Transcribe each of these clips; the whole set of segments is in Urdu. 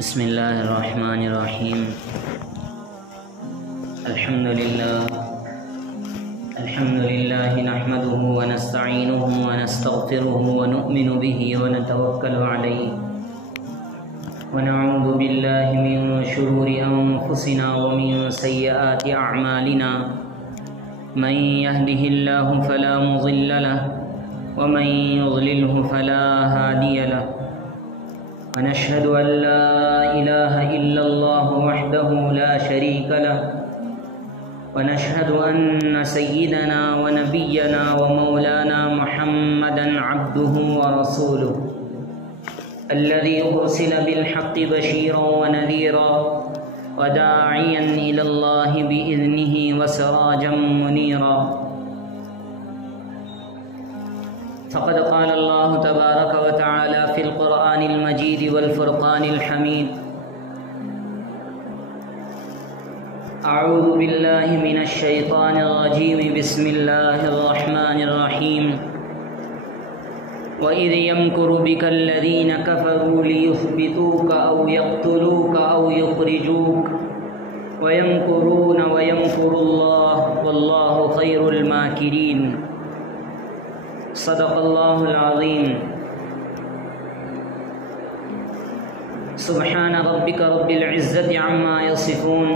بسم اللہ الرحمن الرحیم الحمد للہ نحمده ونستعینه ونستغفره ونؤمن به ونتوکل علیہ ونعوذ باللہ من شرور انفسنا ومن سیئات اعمالنا من يهده الله فلا مضل له ومن يضلله فلا هادي له ونشهد أن لا إله إلا الله وحده لا شريك له ونشهد أن سيدنا ونبينا ومولانا محمدا عبده ورسوله الذي أرسل بالحق بشيرا ونذيرا وداعيا إلى الله بإذنه وسراجا منيرا فقد قال الله تبارك وتعالى في القرآن المجيد والفرقان الحميد أعوذ بالله من الشيطان الرجيم بسم الله الرحمن الرحيم وإذ يمكر بك الذين كفروا ليثبتوك أو يقتلوك أو يخرجوك ويمكرون ويمكر الله والله خير الماكرين صدق اللہ العظیم سبحان ربک رب العزة عما يصفون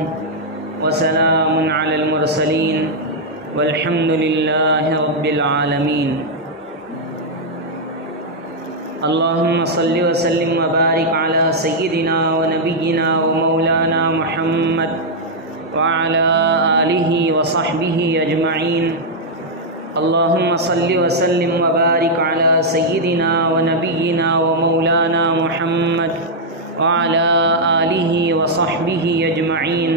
وسلام علی المرسلین والحمد للہ رب العالمین اللہم صل وسلم وبارک علی سیدنا ونبینا ومولانا محمد وعلی آلہ وصحبہ اجمعین اللهم صل وسلم وبارك على سيدنا ونبينا ومولانا محمد وعلى آله وصحبه أجمعين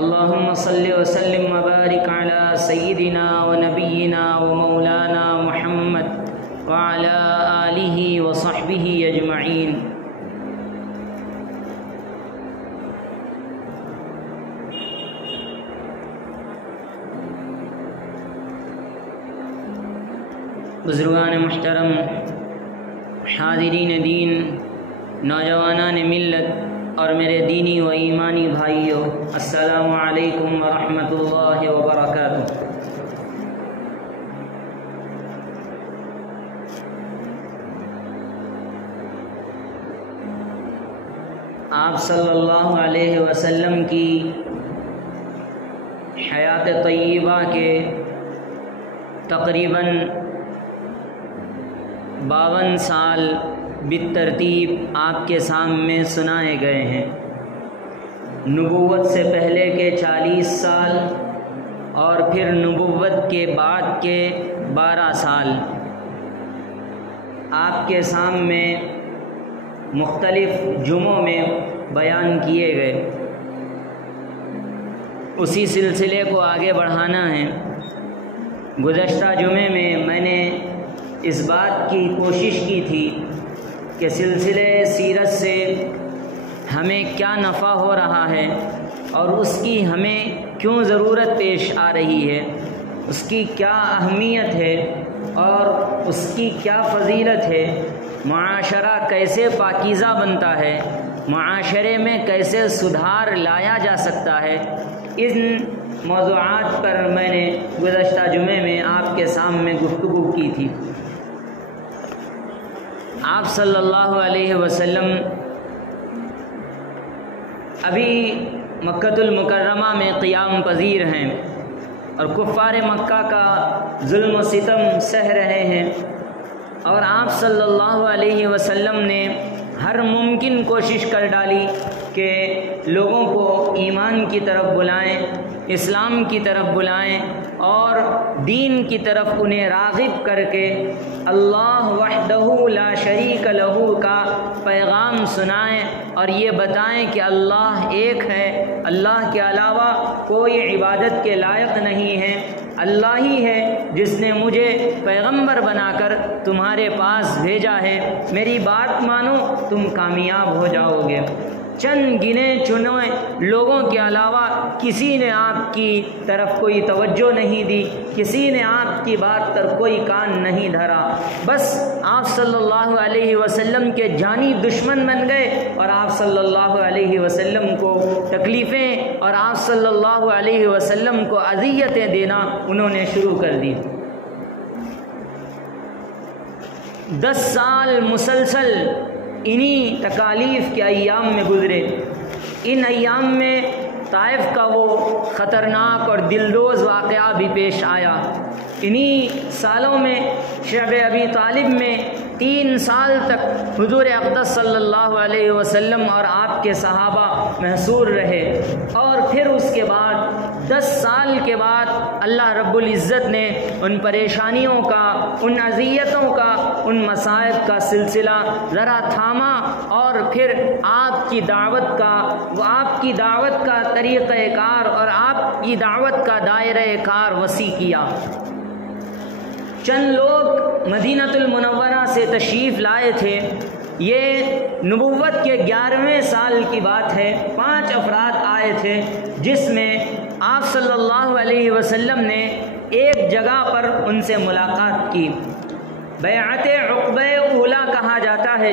اللهم صل وسلم وبارك على سيدنا ونبينا ومولانا محمد وعلى آله وصحبه أجمعين بزرگان محترم، حاضرین دین، نوجوانان ملت اور میرے دینی و ایمانی بھائیوں، السلام علیکم ورحمۃ اللہ وبرکاتہ۔ آپ صلی اللہ علیہ وسلم کی حیات طیبہ کے تقریباً 52 سال بالترتیب آپ کے سامنے سنائے گئے ہیں۔ نبوت سے پہلے کے 40 سال اور پھر نبوت کے بعد کے 12 سال آپ کے سامنے مختلف جمعوں میں بیان کیے گئے۔ اسی سلسلے کو آگے بڑھانا ہے۔ گزشتہ جمعے میں نے اس بات کی کوشش کی تھی کہ سلسلے سیرت سے ہمیں کیا نفع ہو رہا ہے اور اس کی ہمیں کیوں ضرورت پیش آ رہی ہے، اس کی کیا اہمیت ہے اور اس کی کیا فضیلت ہے، معاشرہ کیسے پاکیزہ بنتا ہے، معاشرے میں کیسے سدھار لایا جا سکتا ہے۔ ان موضوعات پر میں نے گزشتہ جمعے میں آپ کے سامنے گفتگو کی تھی۔ آپ صلی اللہ علیہ وسلم ابھی مکۃ المکرمہ میں قیام پذیر ہیں اور کفار مکہ کا ظلم و ستم سہ رہے ہیں، اور آپ صلی اللہ علیہ وسلم نے ہر ممکن کوشش کر ڈالی کہ لوگوں کو ایمان کی طرف بلائیں، اسلام کی طرف بلائیں اور دین کی طرف انہیں راغب کر کے اللہ وحدہ لا شریک لہ کا پیغام سنائیں اور یہ بتائیں کہ اللہ ایک ہے، اللہ کے علاوہ کوئی عبادت کے لائق نہیں ہے، اللہ ہی ہے جس نے مجھے پیغمبر بنا کر تمہارے پاس بھیجا ہے، میری بات مانو تم کامیاب ہو جاؤ گے۔ چند گنے چنے لوگوں کے علاوہ کسی نے آپ کی طرف کوئی توجہ نہیں دی، کسی نے آپ کی بات پر کوئی کان نہیں دھرا، بس آپ صلی اللہ علیہ وسلم کے جانی دشمن بن گئے اور آپ صلی اللہ علیہ وسلم کو تکلیفیں اور آپ صلی اللہ علیہ وسلم کو اذیتیں دینا انہوں نے شروع کر دی۔ 10 سال مسلسل انہی تکالیف کے ایام میں گزرے۔ ان ایام میں طائف کا وہ خطرناک اور دلدوز واقعہ بھی پیش آیا۔ انہی سالوں میں شعب ابی طالب میں 3 سال تک حضور اقدس صلی اللہ علیہ وسلم اور آپ کے صحابہ محصور رہے، اور پھر اس کے بعد 10 سال کے بعد اللہ رب العزت نے ان پریشانیوں کا، ان اذیتوں کا، ان مصائب کا سلسلہ ذرا تھاما، اور پھر آپ کی دعوت کا طریقہ کار اور آپ کی دعوت کا دائرہ کار وسیع کیا۔ چند لوگ مدینہ المنورہ سے تشریف لائے تھے۔ یہ نبوت کے 11ویں سال کی بات ہے۔ 5 افراد آئے تھے، جس میں آپ صلی اللہ علیہ وسلم نے ایک جگہ پر ان سے ملاقات کی۔ بیعت عقبہ اولا کہا جاتا ہے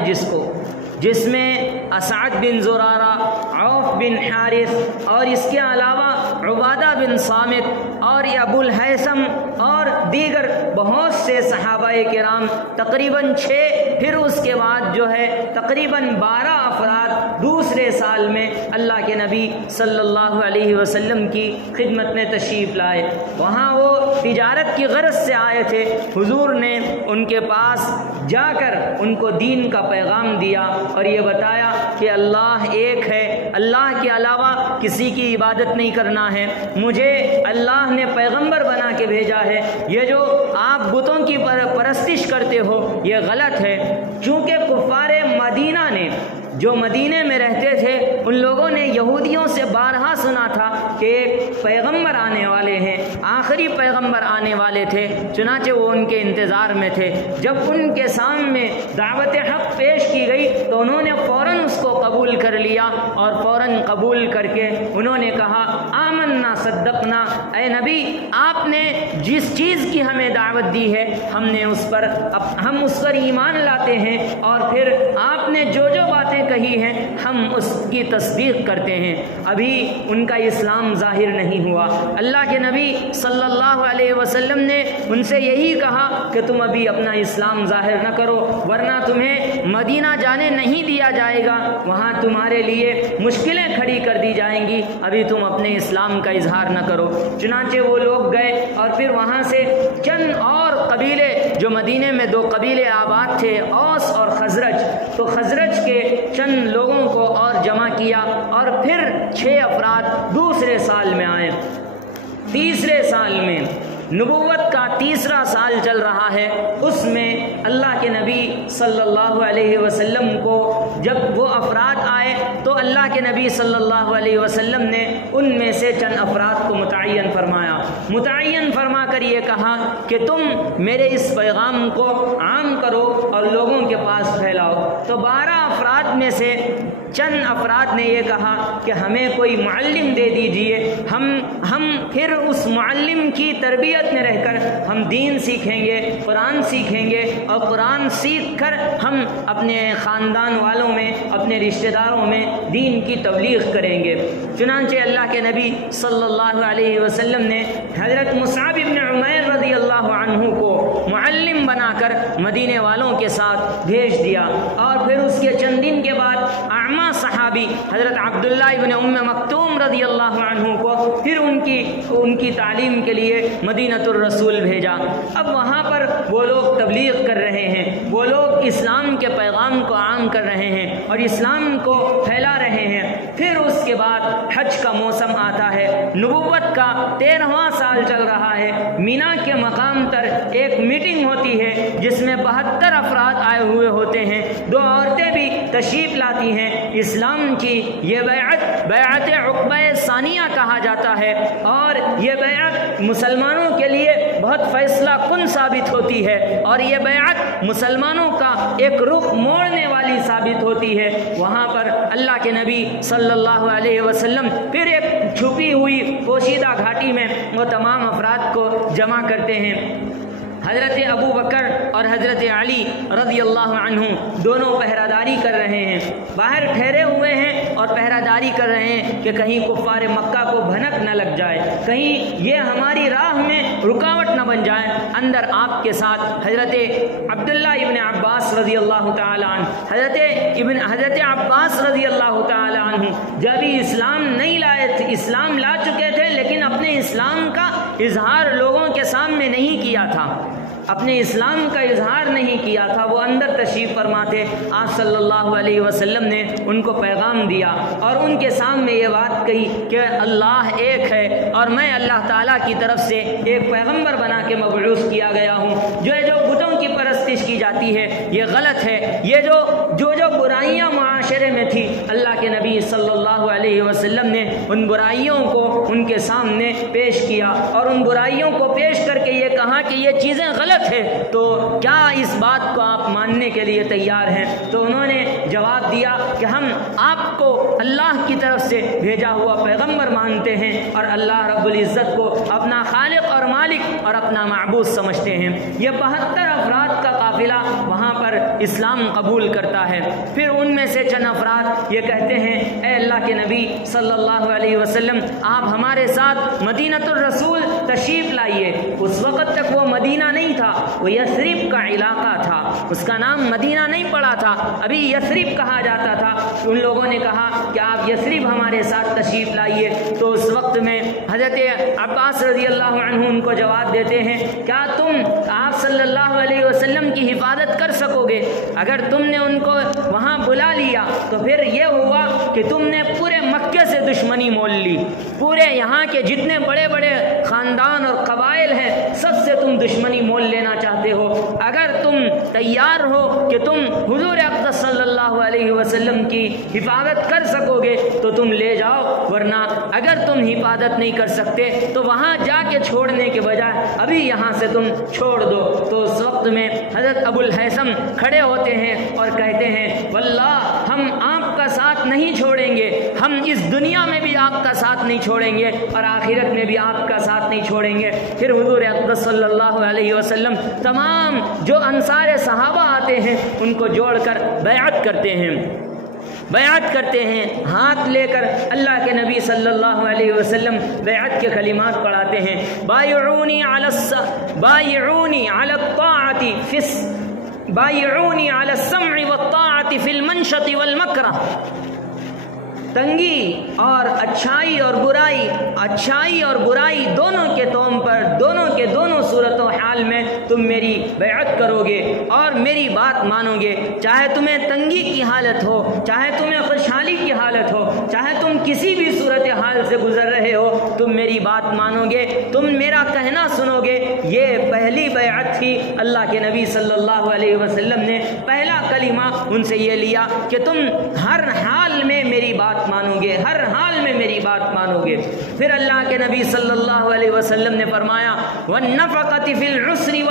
جس میں اسعد بن زرارہ، عوف بن حارث اور اس کے علاوہ عبادہ بن صامت اور ابو الہیثم اور دیگر بہت سے صحابہ کرام، تقریباً 6، پھر اس کے بعد جو ہے تقریباً 12 افراد دوسرے سال میں اللہ کے نبی صلی اللہ علیہ وسلم کی خدمت میں تشریف لائے۔ وہاں وہ تجارت کی غرض سے آئے تھے۔ حضور نے ان کے پاس جا کر ان کو دین کا پیغام دیا اور یہ بتایا کہ اللہ ایک ہے، اللہ کے علاوہ کسی کی عبادت نہیں کرنا ہے، مجھے اللہ نے پیغمبر بنا کے بھیجا ہے، یہ جو آپ بتوں کی پرستش کرتے ہو یہ غلط ہے۔ چونکہ کفار مدینہ نے، جو مدینے میں رہتے تھے، ان لوگوں نے یہودیوں سے بارہا سنا تھا کہ ایک پیغمبر آنے والے ہیں، آخری پیغمبر آنے والے تھے، چنانچہ وہ ان کے انتظار میں تھے۔ جب ان کے سامنے دعوت حق پیش کی گئی تو انہوں نے فوراً اس کو قبول کر لیا، اور فوراً قبول کر کے انہوں نے کہا آمنا صدقنا، اے نبی آپ نے جس چیز کی ہمیں دعوت دی ہے ہم اس پر ایمان لاتے ہیں، اور پھر آپ نے جو باتیں کہی ہیں ہم اس کی تصدیق کرتے ہیں۔ ابھی ان کا اسلام ظاہر نہیں ہوا۔ اللہ کے نبی صلی اللہ علیہ وسلم نے ان سے یہی کہا کہ تم ابھی اپنا اسلام ظاہر نہ کرو، ورنہ تمہیں مدینہ جانے نہیں دیا جائے گا، وہاں تمہارے لیے مشکلیں کھڑی کر دی جائیں گی، ابھی تم اپنے اسلام کا اظہار نہ کرو۔ چنانچہ وہ لوگ گئے، اور پھر وہاں سے چند اور قبیلے، جو مدینے میں 2 قبیلے آباد تھے، اوس اور خزرج، تو خزرج کے چند لوگوں کو اور جمع کیا، اور پھر 6 افراد دوسرے سال میں آئے۔ تیسرے سال میں، نبوت کا تیسرا سال چل رہا ہے، اس میں اللہ کے نبی صلی اللہ علیہ وسلم کو جب وہ افراد آئے تو اللہ کے نبی صلی اللہ علیہ وسلم نے ان میں سے چند افراد کو متعین فرما کر یہ کہا کہ تم میرے اس پیغام کو عام کرو اور لوگوں کے پاس پھیلاؤ۔ تو 12 افراد میں سے چند افراد نے یہ کہا کہ ہمیں کوئی معلم دے دیجئے، ہم پھر اس معلم کی تربیت میں رہ کر ہم دین سیکھیں گے، قرآن سیکھیں گے، اور قرآن سیکھ کر ہم اپنے خاندان والوں میں، اپنے رشتہ داروں میں دین کی تبلیغ کریں گے۔ چنانچہ اللہ کے نبی صلی اللہ علیہ وسلم نے حضرت مصعب بن عمیر رضی اللہ عنہ کو معلم بنا کر مدینے والوں کے ساتھ بھیج دیا، اور پھر اس کے چند دن کے بعد اعمى صحابی حضرت عبداللہ ابن ام مکتوم رضی اللہ عنہ کو پھر ان کی تعلیم کے لیے مدینہ الرسول بھیجا۔ اب وہاں پر وہ لوگ تبلیغ کر رہے ہیں، وہ لوگ اسلام کے پیغام کو عام کر رہے ہیں اور اسلام کو پھیلا رہے ہیں۔ پھر اس کے بعد حج کا موسم آتا ہے، نبوت کا 13واں سال چل رہا ہے۔ مینا کے مقام پر ایک میٹنگ ہوتی ہے جس میں 72 افراد آئے ہوئے ہوتے ہیں، 2 عورتیں بھی تشریف لاتی ہیں۔ اسلام کی یہ بیعت عقبہ ثانیہ کہا جاتا ہے، اور یہ بیعت مسلمانوں کے لیے بہت بہت فیصلہ کن ثابت ہوتی ہے، اور یہ بیعت مسلمانوں کا ایک رخ موڑنے والی ثابت ہوتی ہے۔ وہاں پر اللہ کے نبی صلی اللہ علیہ وسلم پھر ایک چھپی ہوئی پوشیدہ گھاٹی میں وہ تمام افراد کو جمع کرتے ہیں۔ حضرت ابو بکر اور حضرت علی رضی اللہ عنہ دونوں پہرہ داری کر رہے ہیں، باہر ٹھہرے ہوئے ہیں اور پہرہ داری کر رہے ہیں کہ کہیں کفار مکہ کو بھنک نہ لگ جائے، کہیں یہ ہماری راہ میں رکاوٹ نہ بن جائے۔ اندر آپ کے ساتھ حضرت عبداللہ ابن عباس رضی اللہ تعالی عنہ، حضرت عباس رضی اللہ تعالی عنہ جب اسلام نہیں لائے تھے، اسلام لا چکے تھے لیکن اپنے اسلام کا اظہار لوگوں کے سامنے نہیں کیا تھا، اپنے اسلام کا اظہار نہیں کیا تھا، وہ اندر تشریف فرما تھے۔ آپ صلی اللہ علیہ وسلم نے ان کو پیغام دیا اور ان کے سامنے یہ بات کہی کہ اللہ ایک ہے اور میں اللہ تعالیٰ کی طرف سے ایک پیغمبر بنا کے مبعوث کیا گیا ہوں۔ جو بتوں کی پرستش کی جاتی ہے یہ غلط ہے، یہ جو برائیاں معاشرے میں تھی، اللہ کے نبی صلی اللہ علیہ وسلم نے ان برائیوں کو ان کے سامنے پیش کیا اور ان برائیوں کو پیش کر کے یہ کہا کہ یہ چیزیں غلط ہے، تو کیا اس بات کو آپ ماننے کے لیے تیار ہیں؟ تو انہوں نے جواب دیا کہ ہم آپ کو اللہ کی طرف سے بھیجا ہوا پیغمبر مانتے ہیں اور اللہ رب العزت کو اپنا خالق اور مالک اور اپنا معبود سمجھتے ہیں۔ یہ 72 افراد کا قافلہ وہاں پر اسلام قبول کرتا ہے۔ پھر ان میں سے چند افراد یہ کہتے ہیں اے اللہ کے نبی صلی اللہ علیہ وسلم، آپ ہمارے ساتھ مدینۃ الرسول تشریف لائیے۔ اس وقت تک وہ مدینہ نہیں تھا، وہ یثرب کا علاقہ تھا، اس کا نام مدینہ نہیں پڑا تھا، ابھی یثرب کہا جاتا تھا۔ ان لوگوں نے کہا کہ آپ یثرب ہمارے ساتھ تشریف لائیے۔ تو اس وقت میں حضرت عباس رضی اللہ عنہ ان کو جواب دیتے ہیں، کیا تم آپ صلی اللہ علیہ وسلم کی حفاظت کر سکو گے؟ اگر تم نے ان کو وہاں بلا لیا تو پھر یہ ہوا کہ تم نے پورے مکے سے دشمنی مول لی، پورے یہاں کے جتنے بڑے بڑے خاندان اور قبائل ہیں سب سے تم دشمنی مول لینا چاہتے ہو۔ اگر تم تیار ہو کہ تم حضور اقدس صلی اللہ علیہ وسلم کی حفاظت کر سکو گے تو تم لے جاؤ، ورنہ اگر تم حفاظت نہیں کر سکتے تو وہاں جا کے چھوڑنے کے بجائے ابھی یہاں سے تم چھوڑ دو۔ تو اس وقت میں حضرت ابو الہیثم کھڑے ہوتے ہیں اور کہتے ہیں واللہ ہم آپ کا ساتھ نہیں چھوڑیں گے، ہم اس دنیا میں بھی آپ کا ساتھ نہیں چھوڑیں گے اور آخرت میں بھی آپ کا ساتھ نہیں چھوڑیں گے۔ پھر حضور اقدس صلی اللہ علیہ وسلم تمام جو انصار صحابہ آتے ہیں ان کو جوڑ کر بیعت کرتے ہیں، ہاتھ لے کر اللہ کے نبی صلی اللہ علیہ وسلم بیعت کے کلمات پڑھاتے ہیں، بایعونی علی السمع والطاعة فی المنشط والمکرہ۔ تنگی اور اچھائی اور برائی دونوں کے توم پر دونوں صورت و حال میں تم میری بیعت کرو گے اور میری بات مانو گے، چاہے تمہیں تنگی کی حالت ہو، چاہے تمہیں خوشحالی کی حالت ہو، چاہے تم کسی بھی صورت حال سے گزر رہے ہو، تم میری بات مانو گے، تم میرا کہنا سنو گے۔ یہ پہلی بیعت تھی۔ اللہ کے نبی صلی اللہ علیہ وسلم نے پہلا کلمہ ان سے یہ لیا کہ تم ہر حال میں میری بات مانو گے، ہر حال میں میری بات مانو گے۔ پھر اللہ کے نبی صلی اللہ علیہ وسلم نے فرمایا وَالنَّفَقَةِ فِي الْعُسْرِ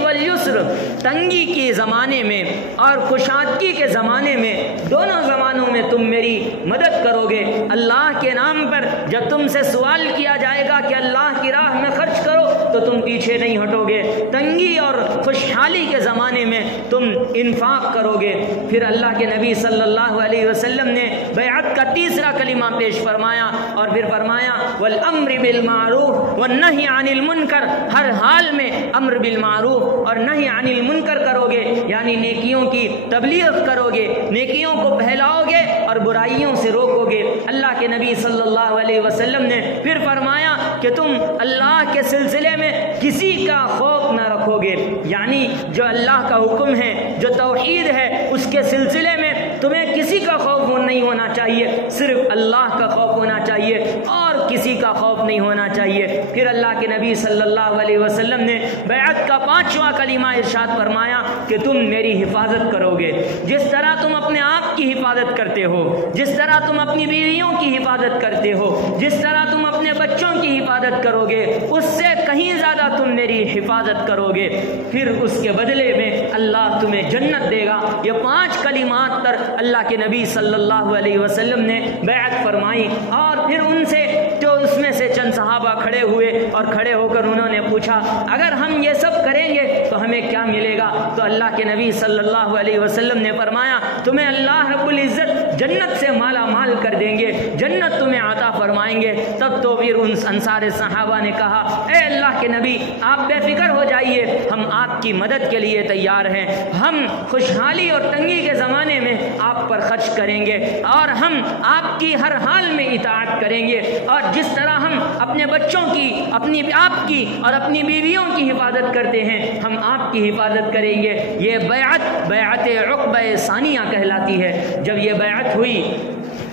وَالْيُسْرِ، تنگی کے زمانے میں اور کشادگی کے زمانے میں، دونوں زمانوں میں تم میری مدد کرو گے۔ اللہ کے نام پر جب تم سے سوال کیا جائے گا کہ اللہ کی راہ میں خرچ کرو تو تم پیچھے نہیں ہٹو گے، تنگی اور خوشحالی کے زمانے میں تم انفاق کرو گے۔ پھر اللہ کے نبی صلی اللہ علیہ وسلم نے بیعت کا تیسرا کلمہ پیش فرمایا اور پھر فرمایا والامر بالمعروف والنہی عن المنکر، ہر حال میں امر بالمعروف اور نہی عن المنکر کرو گے، یعنی نیکیوں کی تبلیغ کرو گے، نیکیوں کو پھیلاؤ گے اور برائیوں سے روکو گے۔ اللہ کے نبی صلی اللہ علیہ وسلم نے پھر فرمایا کہ تم اللہ کے سلسلے میں کسی کا خوف نہ رکھو گے، یعنی جو اللہ کا حکم ہے، جو توحید ہے، اس کے سلسلے میں تمہیں کسی کا خوف نہیں ہونا چاہیے، صرف اللہ کا خوف ہونا چاہیے اور کسی کا خوف نہیں ہونا چاہیے۔ پھر اللہ کے نبی صلی اللہ علیہ وسلم نے بیعت کا 5واں کلمہ ارشاد فرمایا کہ تم میری حفاظت کرو گے، جس طرح تم اپنے آپ کی حفاظت کرتے ہو، جس طرح تم اپنی بیویوں کی حفاظت کرتے ہو، جس طرح تم اپنے بچوں کی حفاظت کرو گے، اس سے کہیں زیادہ تم میری حفاظت کرو گے، پھر اس کے بدلے میں اللہ تمہیں جنت دے گا۔ یہ 5 کلمات پر اللہ کے نبی صلی اللہ علیہ وسلم نے بیعت فرمائی، اور پھر ان سے جو اس میں سے چند صحابہ کھڑے ہوئے اور کھڑے ہو کر انہوں نے پوچھا اگر ہم یہ سب کریں گے تو ہمیں کیا ملے گا؟ تو اللہ کے نبی صلی اللہ علیہ وسلم نے فرمایا تمہیں اللہ رب العزت جنت سے مالا مال کر دیں گے، جنت تمہیں عطا فرمائیں گے۔ تب تو پھر ان انصار صحابہ نے کہا اے اللہ کے نبی آپ بے فکر ہو جائیے، ہم آپ کی مدد کے لیے تیار ہیں، ہم خوشحالی اور تنگی کے زمانے میں آپ پر خرچ کریں گے اور ہم آپ کی ہر حال میں اطاعت کریں گے، اور جس طرح ہم اپنے بچوں کی، اپنی آپ کی اور اپنی بیویوں کی حفاظت کرتے ہیں ہم آپ کی حفاظت کریں گے۔ یہ بیعت عقبہ ثانیہ کہلاتی ہے۔ جب یہ بیعت ہوئی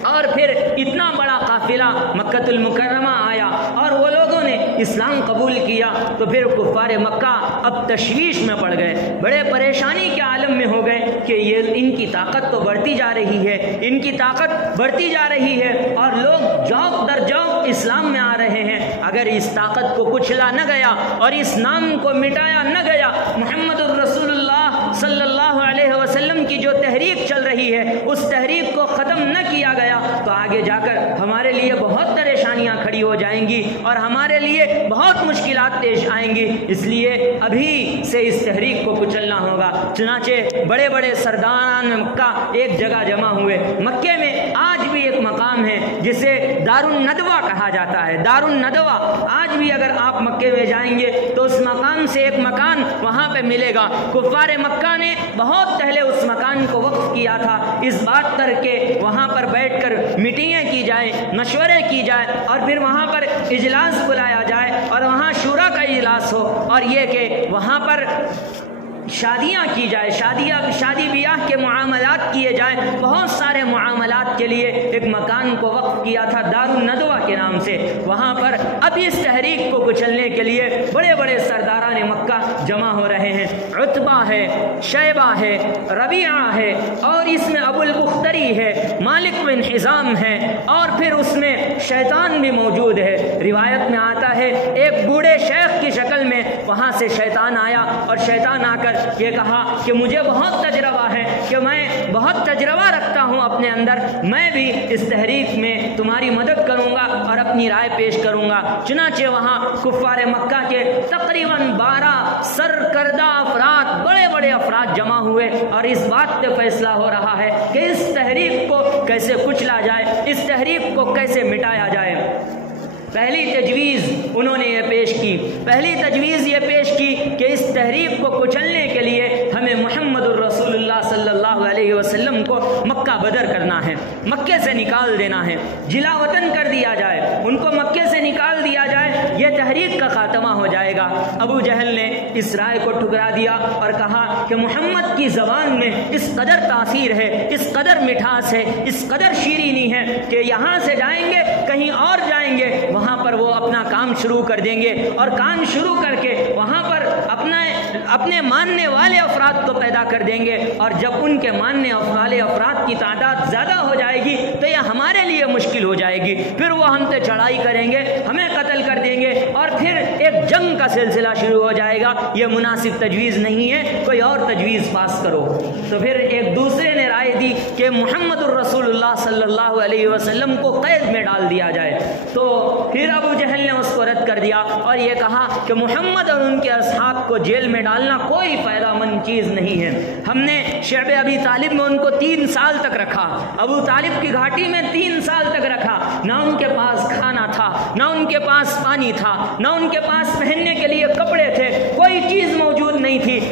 اور پھر اتنا بڑا قافلہ مکہ المکرمہ آیا اور وہ لوگوں نے اسلام قبول کیا، تو پھر کفار مکہ اب تشویش میں پڑ گئے، بڑے پریشانی کے عالم میں ہو گئے کہ یہ ان کی طاقت تو بڑھتی جا رہی ہے، ان کی طاقت بڑھتی جا رہی ہے اور لوگ جوق در جوق اسلام میں آ رہے ہیں، اگر اس طاقت کو کچلا نہ گیا اور اس نام کو مٹایا نہ گیا، محمد الرسول اللہ صلی اللہ علیہ وسلم کی جو تحریک چل رہی ہے اس تحریک کو ختم نہ کیا گیا تو آگے جا کر ہمارے لیے بہت پریشانیاں کھڑی ہو جائیں گی اور ہمارے لیے بہت مشکلات پیش آئیں گی، اس لیے ابھی سے اس تحریک کو کچلنا ہوگا۔ چنانچہ بڑے بڑے سرداران مکہ ایک جگہ جمع ہوئے۔ مکے میں آج بھی ایک مقام ہے جسے دار الندوہ کہا جاتا ہے، دار الندوہ۔ آج بھی اگر آپ مکے میں جائیں گے تو اس مقام سے ایک مکان وہاں پہ ملے گا۔ کفار مکہ نے بہت پہلے اس مکان کو وقف کیا تھا اس بات کر کے وہاں پر بیٹھ کر میٹنگیں کی جائیں، مشورے کی جائے اور پھر وہاں پر اجلاس بلایا جائے اور وہاں شورا کا اجلاس ہو، اور یہ کہ وہاں پر شادیاں کی جائے، شادی بیاہ کے معاملات کیے جائیں، بہت سارے معاملات کے لیے ایک مکان کو وقف کیا تھا دار الندوہ کے نام سے۔ وہاں پر اب اس تحریک کو کچلنے کے لیے بڑے بڑے سرداران مکہ جمع ہو رہے ہیں، عتبہ ہے، شیبہ ہے، ربیعہ ہے، اور اس میں ابو البختری ہے، مالک بن حزام ہے، اور پھر اس میں شیطان بھی موجود ہے۔ روایت میں آتا ہے ایک بوڑھے شیخ کی شکل میں وہاں سے شیطان آیا، اور شیطان آ کر یہ کہا کہ مجھے بہت تجربہ ہے، کہ میں بہت تجربہ رکھتا ہوں اپنے اندر، میں بھی اس تحریک میں تمہاری مدد کروں گا اور اپنی رائے پیش کروں گا۔ چنانچہ وہاں کفار مکہ کے تقریباً 12 سرکردہ افراد، بڑے بڑے افراد جمع ہوئے اور اس بات پہ فیصلہ ہو رہا ہے کہ اس تحریک کو کیسے کچلا جائے، اس تحریک کو کیسے مٹایا جائے۔ پہلی تجویز انہوں نے یہ پیش کی، پہلی تجویز یہ پیش کی کہ اس تحریک کو کچلنے کے لیے ہمیں محمد الرسول اللہ صلی اللہ علیہ وسلم کو مکہ بدر کرنا ہے، مکے سے نکال دینا ہے، جلا وطن کر دیا جائے، ان کو مکے سے نکال دیا جائے، یہ تحریک کا خاتمہ ہو جائے گا۔ ابو جہل نے اس رائے کو ٹھکرا دیا اور کہا کہ محمد کی زبان میں اس قدر تاثیر ہے، اس قدر مٹھاس ہے، اس قدر شیرینی ہے کہ یہاں سے جائیں گے کہیں اور جائیں گے، وہاں پر وہ اپنا کام شروع کر دیں گے اور کام شروع کر کے وہاں پر اپنے ماننے والے افراد کو پیدا کر دیں گے، اور جب ان کے ماننے والے افراد کی تعداد زیادہ ہو جائے گی تو یہ ہمارے لیے مشکل ہو جائے گی، پھر وہ ہم پہ چڑھائی کریں گے، ہمیں قتل کر دیں گے اور پھر ایک جنگ کا سلسلہ شروع ہو جائے گا، یہ مناسب تجویز نہیں ہے، کوئی اور تجویز پاس کرو۔ تو پھر ایک دوسرے نے رائے دی کہ محمد الرسول اللہ صلی اللہ علیہ وسلم کو قید میں ڈال دیا جائے، تو پھر ابو جہل نے اس کو رد کر دیا اور یہ کہا کہ محمد اور ان کے اصحاب کو جیل میں ڈالنا کوئی فائدہ مند چیز نہیں ہے، ہم نے شعب ابی طالب میں ان کو 3 سال تک رکھا، ابو طالب کی گھاٹی میں 3 سال تک رکھا، نہ ان کے پاس کھانا تھا، نہ ان کے پاس پانی تھا، نہ ان کے پاس پہننے کے لیے کپڑے تھے، کوئی چیز موجود نہیں تھی،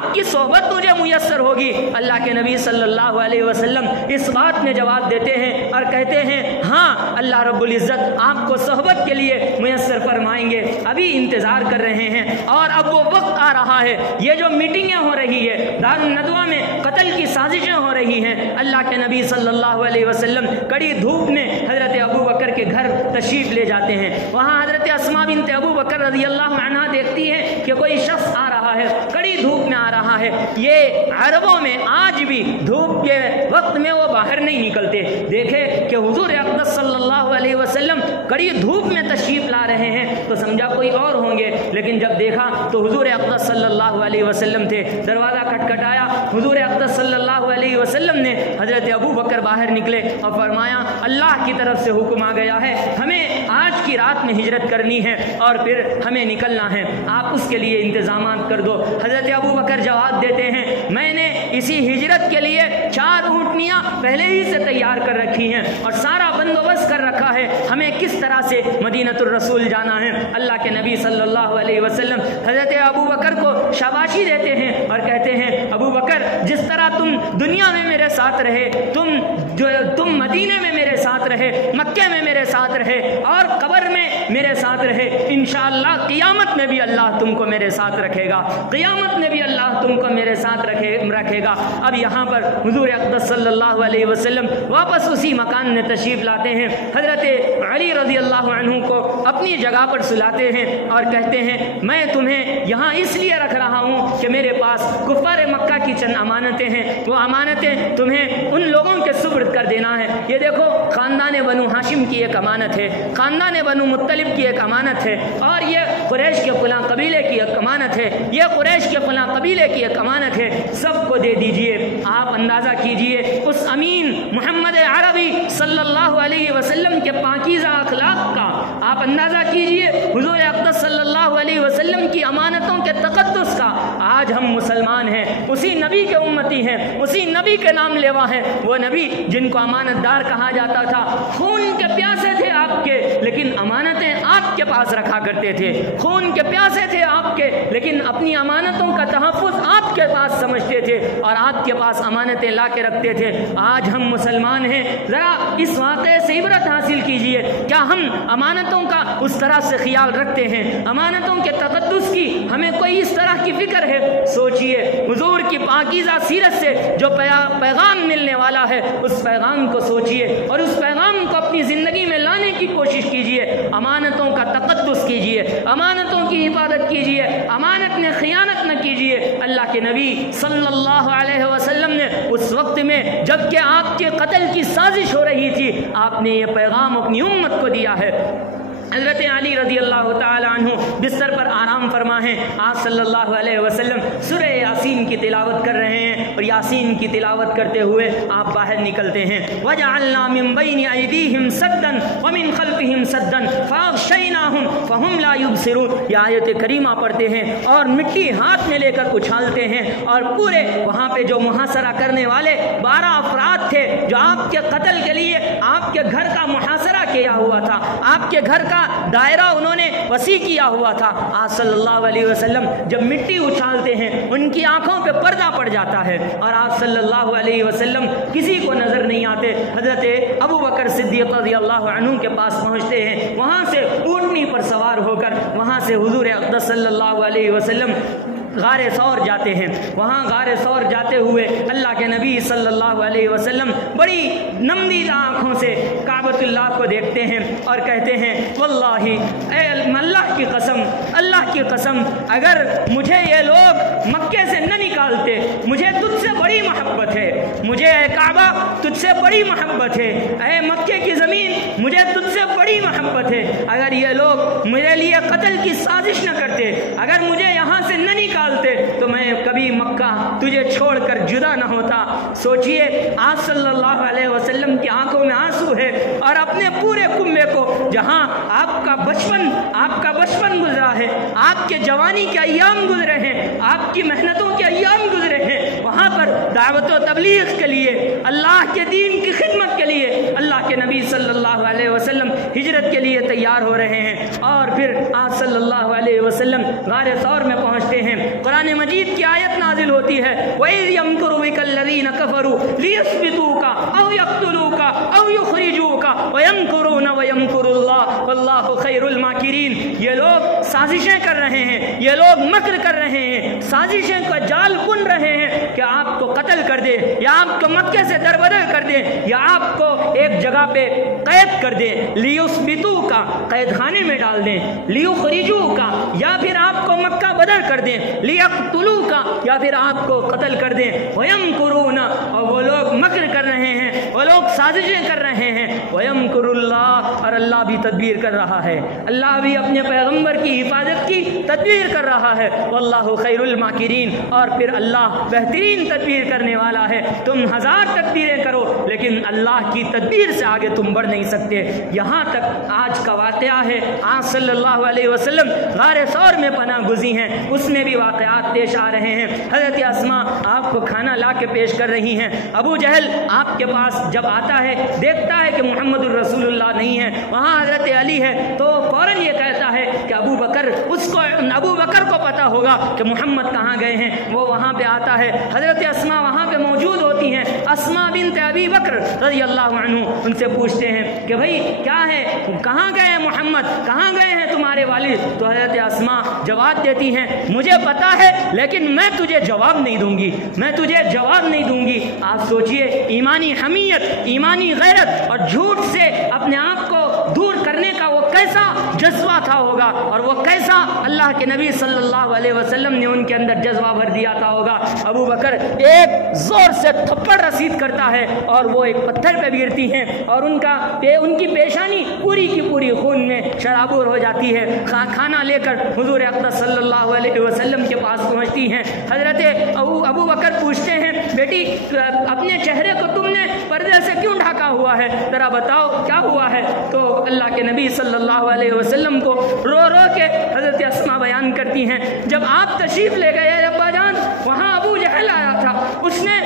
آپ کی صحبت مجھے میسر ہوگی؟ اللہ کے نبی صلی اللہ علیہ وسلم اس بات میں جواب دیتے ہیں اور کہتے ہیں ہاں اللہ رب العزت آپ کو صحبت کے لیے میسر فرمائیں گے، ابھی انتظار کر رہے ہیں اور اب وہ وقت آ رہا ہے۔ یہ جو میٹنگیں ہو رہی ہے دارالندوہ میں، قتل کی سازشیں ہو رہی ہیں، اللہ کے نبی صلی اللہ علیہ وسلم کڑی دھوپ میں حضرت ابو بکر کے گھر تشریف لے جاتے ہیں۔ وہاں حضرت اسماء بنت ابو بکر رضی اللہ عنہا دیکھتی ہے کہ کوئی شخص آ رہا ہے، کڑی دھوپ میں آ رہا ہے۔ یہ عربوں میں آج بھی دھوپ کے وقت میں وہ باہر نہیں نکلتے۔ دیکھے کہ حضور اقدس صلی اللہ علیہ وسلم کڑی دھوپ میں تشریف لا رہے ہیں تو سمجھا کوئی اور ہوں گے، لیکن جب دیکھا تو حضور اقدس صلی اللہ علیہ وسلم تھے۔ دروازہ کھٹکھٹایا، حضور اقدس صلی اللہ علیہ وسلم نے حضرت ابو بکر باہر نکلے اور فرمایا اللہ کی طرف سے حکم آ گیا ہے، ہمیں آج کی رات میں ہجرت کرنی ہے اور پھر ہمیں نکلنا ہے، آپ اس کے لیے انتظامات کر دو۔ حضرت ابو بکر جواب دیتے ہیں میں نے اسی ہجرت کے لیے 4 اونٹنیاں پہلے ہی سے تیار کر رکھی ہیں اور سارا بندوبست کر رکھا ہے، ہمیں کس طرح سے مدینہ الرسول جانا ہے۔ اللہ کے نبی صلی اللہ علیہ وسلم حضرت ابو بکر کو شاباشی دیتے ہیں اور کہتے ہیں ابو بکر جس طرح تم دنیا میں میرے ساتھ رہے، تم مدینے میں میرے ساتھ رہے، مکے میں میرے ساتھ رہے اور قبر میں میرے ساتھ رہے، انشاءاللہ قیامت میں بھی اللہ تم کو میرے ساتھ رکھے گا، قیامت میں بھی اللہ تم کو میرے ساتھ رکھے گا۔ اب یہاں پر حضور اقدس صلی اللہ علیہ وسلم واپس اسی مکان میں تشریف لاتے ہیں، حضرت علی رضی اللہ عنہ کو اپنی جگہ پر سلاتے ہیں اور کہتے ہیں میں تمہیں یہاں اس لیے رکھ رہا ہوں کہ میرے پاس کفار مکہ کی چند امانتیں ہیں، وہ امانتیں تمہیں ان لوگوں کے سپرد کر دینا ہے۔ یہ دیکھو خاندان بنو ہاشم کی ایک امانت ہے، خاندان بنو مطلب کی ایک امانت ہے، اور یہ قریش کے فلاں قبیلے کی ایک امانت ہے، یہ قریش کے فلاں قبیلے کی ایک امانت ہے، سب کو دے دیجئے۔ آپ اندازہ کیجئے اس امین محمد عربی صلی اللہ علیہ وسلم کے پاکیزہ اخلاق کا، آپ اندازہ کیجئے حضور اقدس صلی اللہ علیہ وسلم کی امانتوں کے تقدس کا۔ آج ہم مسلمان ہیں، اسی نبی کے امتی ہیں، اسی نبی کے نام لیوا ہیں، وہ نبی جن کو امانت دار کہا جاتا تھا، خون کے پیاسے تھے آپ کے لیکن امانتیں آپ کے پاس رکھا کرتے تھے، خون کے پیاسے تھے آپ کے لیکن اپنی امانتوں کا تحفظ آپ کے پاس سمجھتے تھے اور آپ کے پاس امانتیں لا کے رکھتے تھے۔ آج ہم مسلمان ہیں، ذرا اس واقعے سے عبرت حاصل کیجئے، کیا ہم امانتوں کا اس طرح سے خیال رکھتے ہیں؟ امانتوں کے تقدس کی ہمیں کوئی اس طرح کی فکر ہے؟ سوچئے حضور کی پاکیزہ سیرت سے جو پیغام ملنے والا ہے اس پیغام کو سوچئے اور اس پیغام کو اپنی زندگی میں لانے کی کوشش کیجئے۔ امانتوں کا تقدس کیجئے، امانتوں کی حفاظت کیجئے، امانت میں خیانت نہ کیجئے۔ اللہ کے نبی صلی اللہ علیہ وسلم نے اس وقت میں جب کہ آپ کے قتل کی سازش ہو رہی تھی، آپ نے یہ پیغام اپنی امت کو دیا ہے۔ حضرت علی رضی اللہ تعالی عنہ بستر پر آرام فرما ہیں، آپ صلی اللہ علیہ وسلم سورہ یاسین کی تلاوت کر رہے ہیں اور یاسین کی تلاوت کرتے ہوئے آپ باہر نکلتے ہیں۔ وَجَعَلْنَا مِن بَيْنِ أَيْدِيهِمْ سَدًّا وَمِن خَلْفِهِمْ سَدًّا فَأَغْشَيْنَاهُمْ فَهُمْ لَا يُبْصِرُونَ۔ یہ آیت کریمہ پڑھتے ہیں اور مٹی ہاتھ میں لے کر اچھالتے ہیں اور پورے وہاں پہ جو محاصرہ کرنے والے 12 افراد تھے جو آپ کے قتل کے لیے آپ کے گھر کا محاصرہ کیا ہوا تھا، آپ کے گھر کا دائرہ انہوں نے وسیع کیا ہوا تھا، آپ صلی اللہ علیہ وسلم جب مٹی اچھالتے ہیں ان کی آنکھوں پہ پردہ پڑ جاتا ہے اور آپ صلی اللہ علیہ وسلم کسی کو نظر نہیں آتے۔ حضرت ابو بکر صدیق رضی اللہ عنہ کے پاس پہنچتے ہیں، وہاں سے اونٹنی پر سوار ہو کر وہاں سے حضور اقدس صلی اللہ علیہ وسلم غار ثور جاتے ہیں۔ وہاں غار ثور جاتے ہوئے اللہ کے نبی صلی اللہ علیہ وسلم بڑی نمدیدہ آنکھوں سے کعبۃ اللہ کو دیکھتے ہیں اور کہتے ہیں واللہ اے اللہ کی قسم، اللہ کی قسم اگر مجھے یہ لوگ مکے سے نہ نکالتے، مجھے تجھ سے بڑی محبت ہے، مجھے اے کعبہ تجھ سے بڑی محبت ہے، اے مکے کی زمین مجھے تجھ سے بڑی محبت ہے، اگر یہ لوگ میرے لیے قتل کی سازش نہ کرتے، اگر مجھے یہاں سے نہ نکالتے تو میں کبھی مکہ تجھے چھوڑ کر جدا نہ ہوتا۔ سوچئے آپ صلی اللہ علیہ وسلم کی آنکھوں میں آنسو ہے اور اپنے پورے کنبے کو جہاں آپ کا بچپن گزرا ہے، آپ کے جوانی کے ایام گزرے ہیں، آپ کی محنتوں کے ایام گزرے ہیں، وہاں پر دعوت و تبلیغ کے لیے، اللہ کے دین کی خدمت کے لیے اللہ کے نبی صلی اللہ علیہ وسلم ہجرت کے لیے تیار ہو رہے ہیں۔ اور پھر آپ صلی اللہ علیہ وسلم غار ثور میں پہنچتے ہیں، قرآن مجید کی آیت نازل ہوتی ہے وَإِذْ يَمْكُرُ بِكَ الَّذِينَ كَفَرُوا لِيُثْبِتُوكَ أَوْ يَقْتُلُوكَ أَوْ يُخْرِجُوكَ وَيَمْكُرُونَ وَيَمْكُرُ اللَّهُ وَاللَّهُ خَيْرُ الْمَاكِرِينَ. یہ لوگ سازشیں کر رہے ہیں, یہ لوگ مکر کر رہے ہیں, سازشیں کا جال بن رہے ہیں کہ آپ کو قتل کر دے, یا آپ کو مکے سے دربدر کر دے, یا آپ کو ایک جگہ پہ قید کر دے, لیثبتوک قید خانے میں ڈال دیں, لیخرجوک یا پھر آپ کو مکہ بدر کر دیں, لیقتلوک یا پھر آپ کو قتل کر دیں, وَيَمْكُرُونَ اور وہ لوگ مکر کر رہے ہیں, وہ لوگ سازشیں کر رہے ہیں, وَيَمْكُرُ اللَّهُ اور اللہ بھی تدبیر کر رہا ہے, اللہ بھی اپنے پیغمبر کی حفاظت کی تدبیر کر رہا ہے, وَاللَّهُ خَيْرُ الْمَاكِرِينَ اور پھر اللہ بہترین تدبیر کرنے والا ہے. تم ہزار تدبیریں کرو لیکن اللہ کی تدبیر سے آگے تم بڑھ نہیں سکتے. یہاں تک آج کا واقعہ ہے, آج صلی اللہ علیہ وسلم غار ثور میں پناہ گزی ہیں, اس میں بھی واقعات پیش آ رہے ہیں. حضرت اسماء آپ کو کھانا لا کے پیش کر رہی ہیں, ابو جہل آپ کے پاس جب آتا ہے دیکھتا ہے کہ محمد الرسول اللہ نہیں ہے, وہاں حضرت علی ہے, تو فوراً یہ کہتا ہے کہ ابو بکر کو پتا ہوگا کہ محمد کہاں گئے ہیں. وہ وہاں پہ آتا ہے, حضرت اسماء وہاں پہ موجود ہوتی ہیں, اسماء بنت ابی بکر رضی اللہ عنہ ان سے پوچھتے ہیں کہ بھائی کیا ہے, کہاں گئے ہیں محمد, کہاں گئے ہیں تمہارے والد. تو حضرت اسماء جواب دیتی ہیں مجھے پتا ہے لیکن میں تجھے جواب نہیں دوں گی, میں تجھے جواب نہیں دوں گی. آپ سوچئے ایمانی حمیت, ایمانی غیرت اور جھوٹ سے اپنے آپ کو دور کرنے کا وہ کیسا جذبہ تھا ہوگا, اور وہ کیسا اللہ کے نبی صلی اللہ علیہ وسلم نے ان کے اندر جذبہ بھر دیا تھا ہوگا. ابو بکر ایک زور سے تھپڑ رسید کرتا ہے اور وہ ایک پتھر پہ گرتی ہیں اور ان کی پیشانی پوری کی پوری خون میں شرابور ہو جاتی ہے. کھانا لے کر حضور اقدس صلی اللہ علیہ وسلم کے پاس پہنچتی ہیں. حضرت ابو بکر پوچھتے ہیں بیٹی اپنے چہرے کو تم نے پردے سے کیوں ڈھکا ہوا ہے, ذرا بتاؤ کیا ہوا ہے. تو اللہ کے نبی صلی اللہ علیہ وسلم کو رو رو کے حضرت اسماء بیان کرتی ہیں جب آپ تشریف لے گئے ابا جان, وہاں ابو جہل آیا تھا, اس نے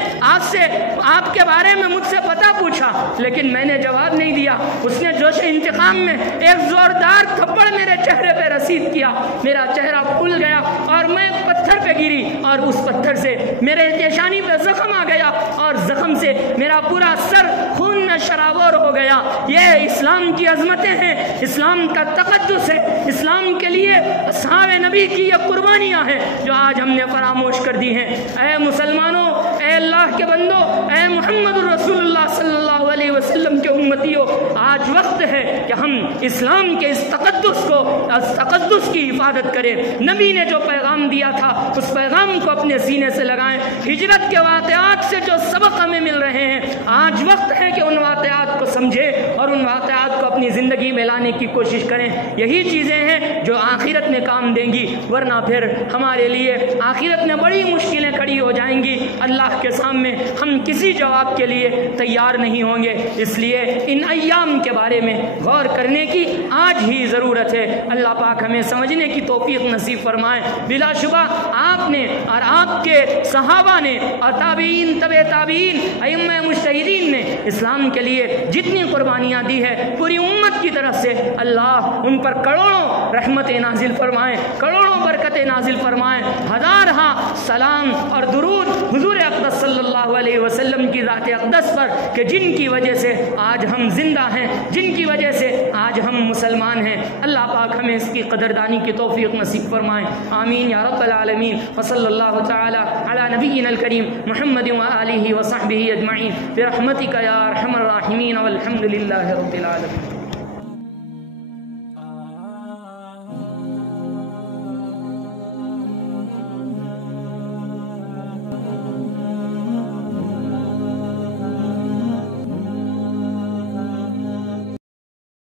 آپ کے بارے میں مجھ سے پتہ پوچھا لیکن میں نے جواب نہیں دیا. اس نے جوش انتقام میں ایک زوردار تھپڑ میرے چہرے پہ رسید کیا, میرا چہرہ پھول گیا اور میں پتھر پہ گری اور اس پتھر سے میرے پیشانی پہ زخم آ گیا اور زخم سے میرا پورا سر خون میں شرابور ہو گیا. یہ اسلام کی عظمتیں ہیں, اسلام کا تقدس ہے, اسلام کے لیے اصحاب نبی کی یہ قربانیاں ہیں جو آج ہم نے فراموش کر دی ہیں. اے مسلمانوں, اے اللہ کے بندو, اے محمد الرسول اللہ صلی اللہ علیہ وسلم کے امتیوں, آج وقت ہے کہ ہم اسلام کے اس تقدس کی حفاظت کریں. نبی نے جو پیغام دیا تھا اس پیغام کو اپنے سینے سے لگائیں. ہجرت کے واقعات سے جو سبق ہمیں مل رہے ہیں, آج وقت ہے کہ ان واقعات کو سمجھیں اور ان واقعات کو اپنی زندگی میں لانے کی کوشش کریں. یہی چیزیں ہیں جو آخرت میں کام دیں گی, ورنہ پھر ہمارے لیے آخرت میں بڑی مشکلیں کھڑی ہو جائیں گی. اللہ کے سامنے ہم کسی جواب کے لیے تیار نہیں ہوں گے. اس لیے ان ایام کے بارے میں غور کرنے کی آج ہی ضرورت ہے. اللہ پاک ہمیں سمجھنے کی توفیق نصیب فرمائے. بلا شبہ آپ نے اور آپ کے صحابہ نے اور تابعین, تبع تابعین, ائمہ مجتہدین نے اسلام کے لیے جتنی قربانیاں دی ہے پوری امت کی طرف سے اللہ ان پر کروڑوں رحمتیں نازل فرمائیں, کروڑوں برکتیں نازل فرمائیں. ہزارہا سلام اور درود حضور اقدس صلی اللہ علیہ وسلم کی ذات اقدس پر کہ جن کی وجہ سے آج ہم زندہ ہیں, جن کی وجہ سے آج ہم مسلمان ہیں. اللہ پاک ہمیں اس کی قدردانی کی توفیق نصیب فرمائیں. آمین یا رب العالمین. وصلی اللہ تعالی علی نبینا الکریم محمد و آلہ و صحبہ اجمعین برحمتک یا ارحم الراحمین والحمد للہ رب العالمین.